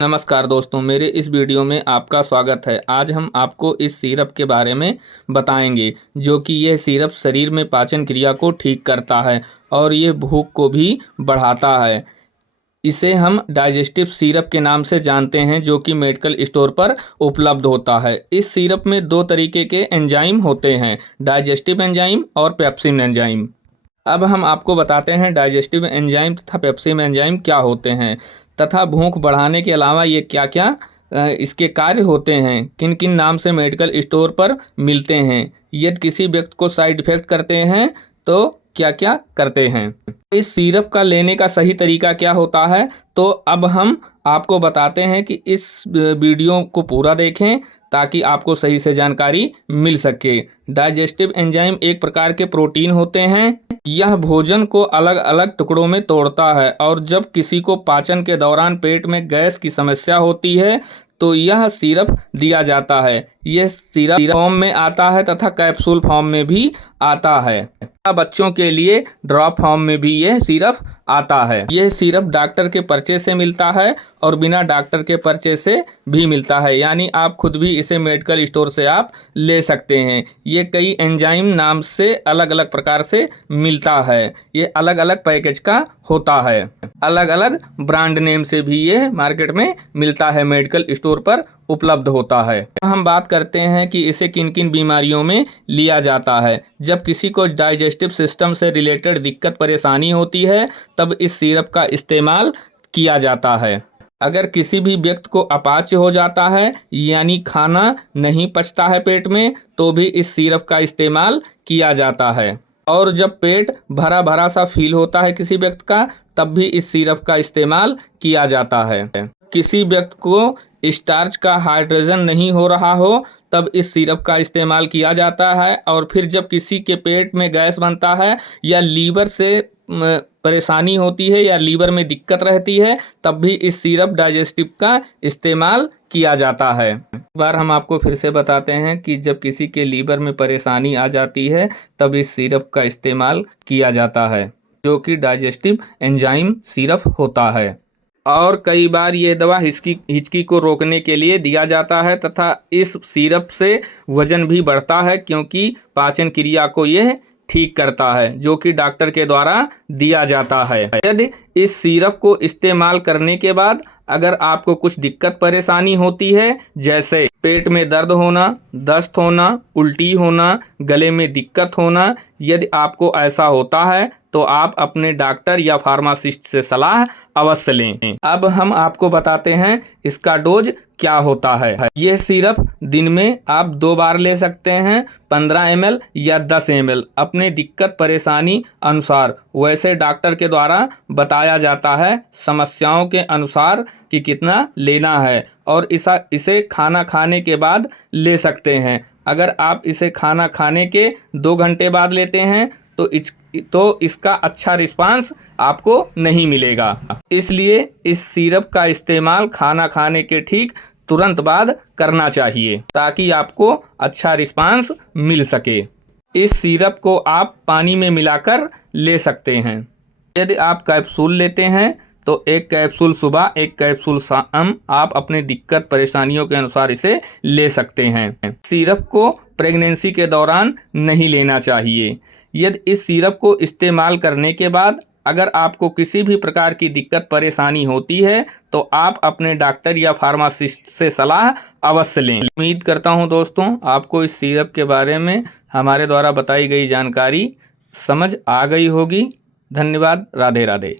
नमस्कार दोस्तों, मेरे इस वीडियो में आपका स्वागत है। आज हम आपको इस सिरप के बारे में बताएंगे, जो कि यह सिरप शरीर में पाचन क्रिया को ठीक करता है और ये भूख को भी बढ़ाता है। इसे हम डाइजेस्टिव सिरप के नाम से जानते हैं, जो कि मेडिकल स्टोर पर उपलब्ध होता है। इस सिरप में दो तरीके के एंजाइम होते हैं, डाइजेस्टिव एंजाइम और पेप्सिन एंजाइम। अब हम आपको बताते हैं डाइजेस्टिव एंजाइम तथा पेप्सिन एंजाइम क्या होते हैं, तथा भूख बढ़ाने के अलावा ये क्या क्या इसके कार्य होते हैं, किन किन नाम से मेडिकल स्टोर पर मिलते हैं, यदि किसी व्यक्ति को साइड इफेक्ट करते हैं तो क्या क्या करते हैं। इस सिरप का लेने का सही तरीका क्या होता है, तो अब हम आपको बताते हैं कि इस वीडियो को पूरा देखें ताकि आपको सही से जानकारी मिल सके। डाइजेस्टिव एंजाइम एक प्रकार के प्रोटीन होते हैं। यह भोजन को अलग अलग टुकड़ों में तोड़ता है, और जब किसी को पाचन के दौरान पेट में गैस की समस्या होती है तो यह सिरप दिया जाता है। यह सिरप फॉर्म में आता है तथा कैप्सूल फॉर्म में भी आता है। बच्चों के लिए ड्रॉप फॉर्म में भी यह सिरप आता है। यह सिरप डॉक्टर के पर्चे से मिलता है और बिना डॉक्टर के पर्चे से भी मिलता है, यानी आप खुद भी इसे मेडिकल स्टोर से आप ले सकते हैं। ये कई एंजाइम नाम से अलग अलग प्रकार से मिलता है। ये अलग अलग पैकेज का होता है, अलग अलग ब्रांड नेम से भी ये मार्केट में मिलता है, मेडिकल स्टोर पर उपलब्ध होता है। हम बात करते हैं कि इसे किन किन बीमारियों में लिया जाता है। जब किसी को डाइजेस्टिव सिस्टम से रिलेटेड दिक्कत परेशानी होती है तब इस सिरप का इस्तेमाल किया जाता है। अगर किसी भी व्यक्ति को अपाच्य हो जाता है, यानी खाना नहीं पचता है पेट में, तो भी इस सिरप का इस्तेमाल किया जाता है। और जब पेट भरा भरा सा फील होता है किसी व्यक्ति का, तब भी इस सिरप का इस्तेमाल किया जाता है। किसी व्यक्ति को स्टार्च का हाइड्रोजन नहीं हो रहा हो तब इस सिरप का इस्तेमाल किया जाता है। और फिर जब किसी के पेट में गैस बनता है या लीवर से परेशानी होती है या लीवर में दिक्कत रहती है, तब भी इस सिरप डाइजेस्टिव का इस्तेमाल किया जाता है। एक बार हम आपको फिर से बताते हैं कि जब किसी के लीवर में परेशानी आ जाती है तब इस सिरप का इस्तेमाल किया जाता है, जो कि डाइजेस्टिव एंजाइम सिरप होता है। और कई बार ये दवा हिचकी को रोकने के लिए दिया जाता है, तथा इस सिरप से वजन भी बढ़ता है, क्योंकि पाचन क्रिया को यह ठीक करता है, जो कि डॉक्टर के द्वारा दिया जाता है। यदि इस सिरप को इस्तेमाल करने के बाद अगर आपको कुछ दिक्कत परेशानी होती है, जैसे पेट में दर्द होना, दस्त होना, उल्टी होना, गले में दिक्कत होना, यदि आपको ऐसा होता है तो आप अपने डॉक्टर या फार्मासिस्ट से सलाह अवश्य लें। अब हम आपको बताते हैं इसका डोज क्या होता है। यह सिरप दिन में आप 2 बार ले सकते हैं, 15 ml या 10 ml, अपने दिक्कत परेशानी अनुसार। वैसे डॉक्टर के द्वारा बताया जाता है समस्याओं के अनुसार कि कितना लेना है, और इसे खाना खाने के बाद ले सकते हैं। अगर आप इसे खाना खाने के 2 घंटे बाद लेते हैं तो इसका अच्छा रिस्पांस आपको नहीं मिलेगा। इसलिए इस सिरप का इस्तेमाल खाना खाने के ठीक तुरंत बाद करना चाहिए, ताकि आपको अच्छा रिस्पांस मिल सके। इस सिरप को आप पानी में मिलाकर ले सकते हैं। यदि आप कैप्सूल लेते हैं तो 1 कैप्सूल सुबह, 1 कैप्सूल शाम, आप अपने दिक्कत परेशानियों के अनुसार इसे ले सकते हैं। सिरप को प्रेगनेंसी के दौरान नहीं लेना चाहिए। यदि इस सिरप को इस्तेमाल करने के बाद अगर आपको किसी भी प्रकार की दिक्कत परेशानी होती है तो आप अपने डॉक्टर या फार्मासिस्ट से सलाह अवश्य लें। उम्मीद करता हूं दोस्तों आपको इस सिरप के बारे में हमारे द्वारा बताई गई जानकारी समझ आ गई होगी। धन्यवाद। राधे राधे।